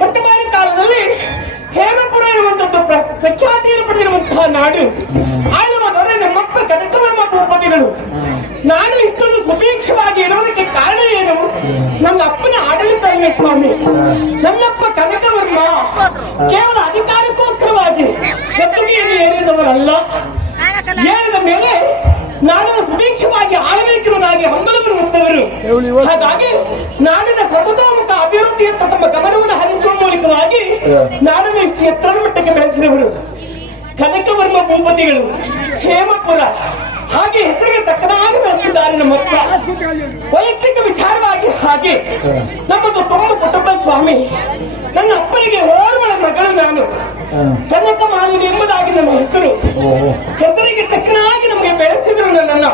ವರ್ತಮಾನ ಕಾಲದಲ್ಲಿ ಹೇಮಪುರ ಎನ್ನುವಂಥದ್ದು ಪ್ರಖ್ಯಾತಿಯನ್ನು ಪಡೆದಿರುವಂತಹ ನಾಡು. ಆಳುವ ದೊರೆ ನಮ್ಮಪ್ಪ ಕನಕವರ್ಮ ಭೂಪತಿಗಳು. ನಾನು ಇಷ್ಟೊಂದು ಸುಭೀಕ್ಷವಾಗಿ ಇರುವುದಕ್ಕೆ ಕಾರಣ ಏನು? ನನ್ನ ಅಪ್ಪನ ಆಡಳಿತ ಅಲ್ವೇ ಸ್ವಾಮಿ. ನನ್ನಪ್ಪ ಕನಕವರ್ಮ ಕೇವಲ ಅಧಿಕಾರಕ್ಕೋಸ್ಕರವಾಗಿ ಗದ್ದುಗೆಯನ್ನು ಏರಿದವರಲ್ಲ. ಏರಿದ ಮೇಲೆ ನಾಡನ್ನು ಸುಭೀಕ್ಷವಾಗಿ ಆಳಬೇಕಿರುವುದಾಗಿ ಹಂಬಲವನ್ನು ಹೊತ್ತವರು. ಹಾಗಾಗಿ ನಾಡಿನ ಸರ್ವತೋಮುಖ ಅಭಿವೃದ್ಧಿಯತ್ತ ತಮ್ಮ ಗಮನವನ್ನು ಹರಿಸುವ ಮೂಲಕವಾಗಿ ನಾಡನ್ನು ಇಷ್ಟು ಎತ್ತರದ ಮಟ್ಟಕ್ಕೆ ಬೆಳೆಸಿದವರು ಕನಕವರ್ಮ ಭೂಪತಿಗಳು. ಹೇಮಪುರ ಹಾಗೆ ಹೆಸರಿಗೆ ತಕ್ಕನಾಗಿ ಬೆಳೆಸಿದ್ದಾರೆ ನಮ್ಮಪ್ಪ. ವೈಯಕ್ತಿಕ ವಿಚಾರವಾಗಿ ಹಾಗೆ ನಮ್ಮದು ತುಂಬ ಕುಟುಂಬ ಸ್ವಾಮಿ. ನನ್ನ ಅಪ್ಪನಿಗೆ ಓರ್ವಳ ಮಗಳು ನಾನು. ಕನಕ ಮಾಲಿನಿ ಎಂಬುದಾಗಿ ನನ್ನ ಹೆಸರು. ಹೆಸರಿಗೆ ತಕ್ಕನಾಗಿ ನಮಗೆ ಬೆಳೆಸಿದ್ರು. ನನ್ನನ್ನು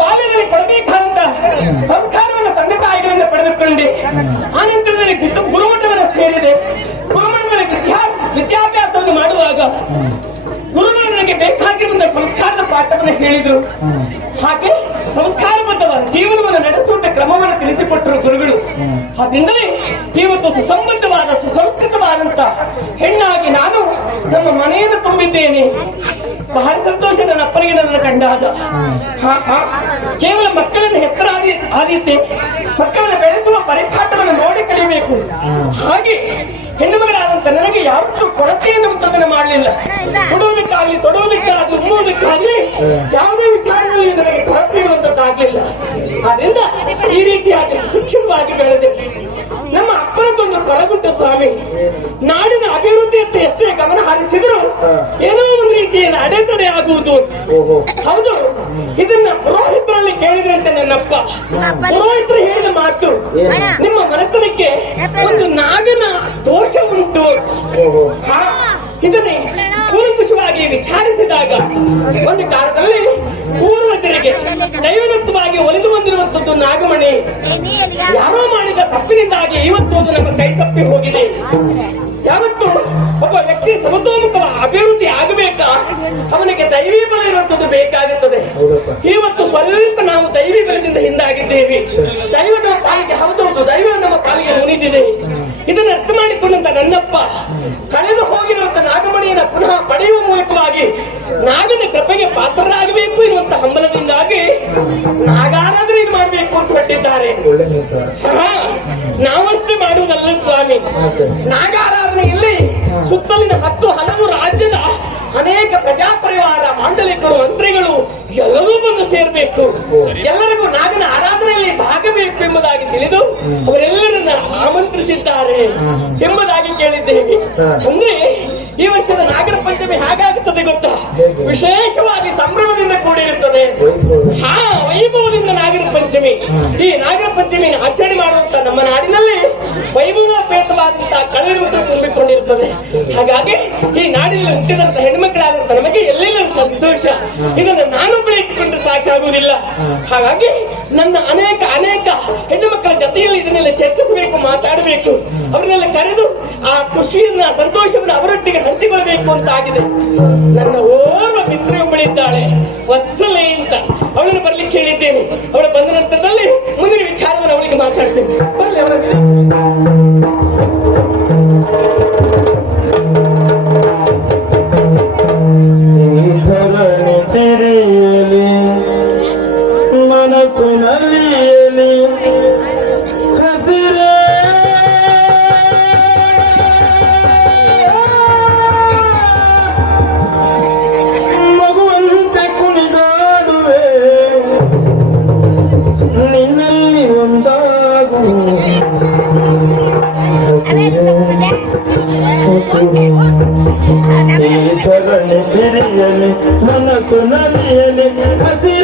ಬಾಲ್ಯದಲ್ಲಿ ಕೊಡಬೇಕಾದಂತ ಸಂಸ್ಕಾರವನ್ನು ತಂದೆ ತಾಯಿಗಳಿಂದ ಪಡೆದುಕೊಂಡೆ. ಆನಂತರದಲ್ಲಿ ಗುರುಮಠವನ್ನು ಸೇರಿದೆ. ಗುರುಮಠದಲ್ಲಿ ವಿದ್ಯಾಭ್ಯಾಸವನ್ನು ಮಾಡುವಾಗ ಗುರುಗಳು ನನಗೆ ಬೇಕಾಗಿರುವಂತಹ ಸಂಸ್ಕಾರದ ಪಾಠವನ್ನು ಹೇಳಿದ್ರು. ಹಾಗೆ ಸಂಸ್ಕಾರಬದ್ಧವಾದ ಜೀವನವನ್ನು ನಡೆಸುವಂತ ಕ್ರಮವನ್ನು ತಿಳಿಸಿಕೊಟ್ಟರು ಗುರುಗಳು. ಅದರಿಂದಲೇ ಇವತ್ತು ಸುಸಂಬದ್ಧವಾದ ಸುಸಂಸ್ಕೃತವಾದಂತ ಹೆಣ್ಣಾಗಿ ನಾನು ನಮ್ಮ ಮನೆಯನ್ನು ತುಂಬಿದ್ದೇನೆ. ಬಹಳ ಸಂತೋಷ ನನ್ನ ಅಪ್ಪನಿಗೆ ನನ್ನ ಕಂಡಾಗ. ಕೇವಲ ಮಕ್ಕಳನ್ನು ಹೆತ್ತರ ಆದೀತೆ ಮಕ್ಕಳನ್ನು ಬೆಳೆಸುವ ಪರಿಪಾಠವನ್ನು ನೋಡಿ ಕಲಿಯಬೇಕು. ಹಾಗೆ ಹೆಣ್ಣು ಮಗಳಾದಂತ ನನಗೆ ಯಾವತ್ತೂ ಕೊರತೆಯನ್ನು ಮಾಡಲಿಲ್ಲ. ಕೊಡುವುದಕ್ಕಾಗಲಿ ತೊಡುವುದಕ್ಕಾಗಲಿ ಉಮ್ಮುವುದಕ್ಕಾಗಲಿ ಯಾವುದೇ ವಿಚಾರದಲ್ಲಿ ನನಗೆ ಕೊರತೆ ಇರುವಂತದ್ದಾಗಲಿಲ್ಲ. ಆದ್ರಿಂದ ಈ ರೀತಿಯಾಗಿ ಶಿಕ್ಷಣವಾಗಿ ಬೆಳೆದೆ. ನಮ್ಮ ಅಪ್ಪನದೊಂದು ಕೊರಗುಂಟು ಸ್ವಾಮಿ. ನಾಡಿನ ಅಭಿವೃದ್ಧಿಯತ್ತ ಎಷ್ಟೇ ಗಮನ ಹರಿಸಿದ್ರು ಏನೋ ಒಂದು ರೀತಿಯ ಅಡೆತಡೆ ಆಗುವುದು. ಹೌದು, ಇದನ್ನ ಪುರೋಹಿತರಲ್ಲಿ ಕೇಳಿದ್ರಂತೆ ನನ್ನಪ್ಪ. ಪುರೋಹಿತರು ಹೇಳಿದ ಮಾತು, ನಿಮ್ಮ ಮನೆತನಕ್ಕೆ ಒಂದು ನಾಗನ ದೋಷ ಉಂಟು. ಇದನ್ನೇ ಕೂಲಂಕುಷವಾಗಿ ವಿಚಾರಿಸಿದಾಗ ಒಂದು ಕಾಲದಲ್ಲಿ ಪೂರ್ವಜರಿಗೆ ದೈವದತ್ತವಾಗಿ ಒಲಿದು ಬಂದಿರುವಂತದ್ದು ನಾಗಮಣಿ ಯಾರೋ ಮಾಡಿದ ತಪ್ಪಿನಿಂದಾಗಿ ಇವತ್ತು ಅದು ನಮ್ಮ ಕೈ ತಪ್ಪಿ ಹೋಗಿದೆ. ಯಾವತ್ತು ಒಬ್ಬ ವ್ಯಕ್ತಿ ಸಮತೋಮುಖ ಅಭಿವೃದ್ಧಿ ಆಗಬೇಕಾ ಅವನಿಗೆ ದೈವಿ ಬಲ ಇರುವಂತದ್ದು ಬೇಕಾಗುತ್ತದೆ. ಇವತ್ತು ಸ್ವಲ್ಪ ನಾವು ದೈವಿ ಬಲದಿಂದ ಹಿಂದಾಗಿದ್ದೇವೆ. ದೈವ ನಮ್ಮ ಪಾಲಿಗೆ ಹೌದೌದು, ದೈವ ನಮ್ಮ ಪಾಲಿಗೆ ಮುನಿದಿದೆ. ಇದನ್ನು ಅರ್ಥ ಮಾಡಿಕೊಂಡಂತ ನನ್ನಪ್ಪ ಕಳೆದು ಹೋಗಿರುವಂತ ನಾಗಮಣಿಯನ್ನು ಪುನಃ ಪಡೆಯುವ ಮೂಲಕವಾಗಿ ನಾಗನ ಕೃಪೆಗೆ ಪಾತ್ರರಾಗಬೇಕು ಎನ್ನುವಂತ ಹಂಬಲದಿಂದಾಗಿ ನಾಗಾರಾಧನೆ ಮಾಡಬೇಕು ಅಂತ ಹೊರಟಿದ್ದಾರೆ. ನಾವಷ್ಟೇ ಮಾಡುವುದಲ್ಲ ಸ್ವಾಮಿ. ನಾಗಾರಾಧನೆಯಲ್ಲಿ ಸುತ್ತಲಿನ 10 ಹಲವು ರಾಜ್ಯದ ಅನೇಕ ಪ್ರಜಾಪರಿವಾರ ಮಾಂಡಲಿಕರು ಮಂತ್ರಿಗಳು ಎಲ್ಲರೂ ಬಂದು ಸೇರಬೇಕು. ಎಲ್ಲರಿಗೂ ನಾಗನ ಆರಾಧನೆಯಲ್ಲಿ ಭಾಗಬೇಕು ಎಂಬುದಾಗಿ ತಿಳಿದು ಅವರೆಲ್ಲರನ್ನ ಆಮಂತ್ರಿಸಿದ್ದಾರೆ ಎಂಬುದಾಗಿ ಕೇಳಿದ್ದೇವೆ. ಅಂದ್ರೆ ಈ ವರ್ಷದ ನಾಗರ ಪಂಚಮಿ ಹೇಗಾಗುತ್ತದೆ ಗೊತ್ತಾ? ವಿಶೇಷವಾಗಿ ಸಂಭ್ರಮದಿಂದ ಕೂಡಿರುತ್ತದೆ. ವೈಭವದಿಂದ ನಾಗರ ಪಂಚಮಿ. ಈ ನಾಗರ ಪಂಚಮಿ ಆಚರಣೆ ಮಾಡುವಂತ ನಮ್ಮ ನಾಡಿನಲ್ಲಿ ವೈಭವೋಪೇತವಾದಂತಹ ಕಳೆಯುವುದು ತುಂಬಿಕೊಂಡಿರುತ್ತದೆ. ಹಾಗಾಗಿ ಈ ನಾಡಿನಲ್ಲಿ ಹುಟ್ಟಿದಂತ ಹೆಣ್ಮಕ್ಳಾದಂತ ನಮಗೆ ಎಲ್ಲೆಲ್ಲ ಸಂತೋಷ. ಇದನ್ನು ನಾನೊಬ್ಬಳೇ ಇಟ್ಟುಕೊಂಡ್ರೆ ಸಾಕಾಗುವುದಿಲ್ಲ. ಹಾಗಾಗಿ ನನ್ನ ಅನೇಕ ಹೆಣ್ಣು ಮಕ್ಕಳ ಜೊತೆಯಲ್ಲಿ ಇದನ್ನೆಲ್ಲ ಚರ್ಚಿಸಬೇಕು, ಮಾತಾಡಬೇಕು, ಅವರನ್ನೆಲ್ಲ ಕರೆದು ಆ ಖುಷಿಯನ್ನ ಸಂತೋಷವನ್ನು ಅವರೊಟ್ಟಿಗೆ ಹಂಚಿಕೊಳ್ಳಬೇಕು ಅಂತ ಆಗಿದೆ. ನನ್ನ ಓರ್ವ ಮಿತ್ರೊಬ್ಬಳಿದ್ದಾಳೆ, ವತ್ಸಲೆ ಅಂತ. ಅವಳನ್ನು ಬರ್ಲಿಕ್ಕೆ ಹೇಳಿದ್ದೇನೆ. ಅವಳು ಬಂದ ನಂತರದಲ್ಲಿ ಮುಂದಿನ ವಿಚಾರವನ್ನು ಅವಳಿಗೆ ಮಾತಾಡ್ತೇನೆ. ಬರಲಿ ಅವರಿಗೆ. ಸೆರೆಯಲಿ ಮನಸ್ಸು ನಲಿಯಲಿ ಹಸಿರೇ ಮಗುವಂತೆ ಕುಣಿದಾಡುವೆ ನಿನ್ನಲ್ಲಿ ಒಂದಾಗು ಧರಣಿ ಸಿರಿಯಲಿ ಮನಸ್ಸು ನಲಿಯಲಿ ಹಸಿರ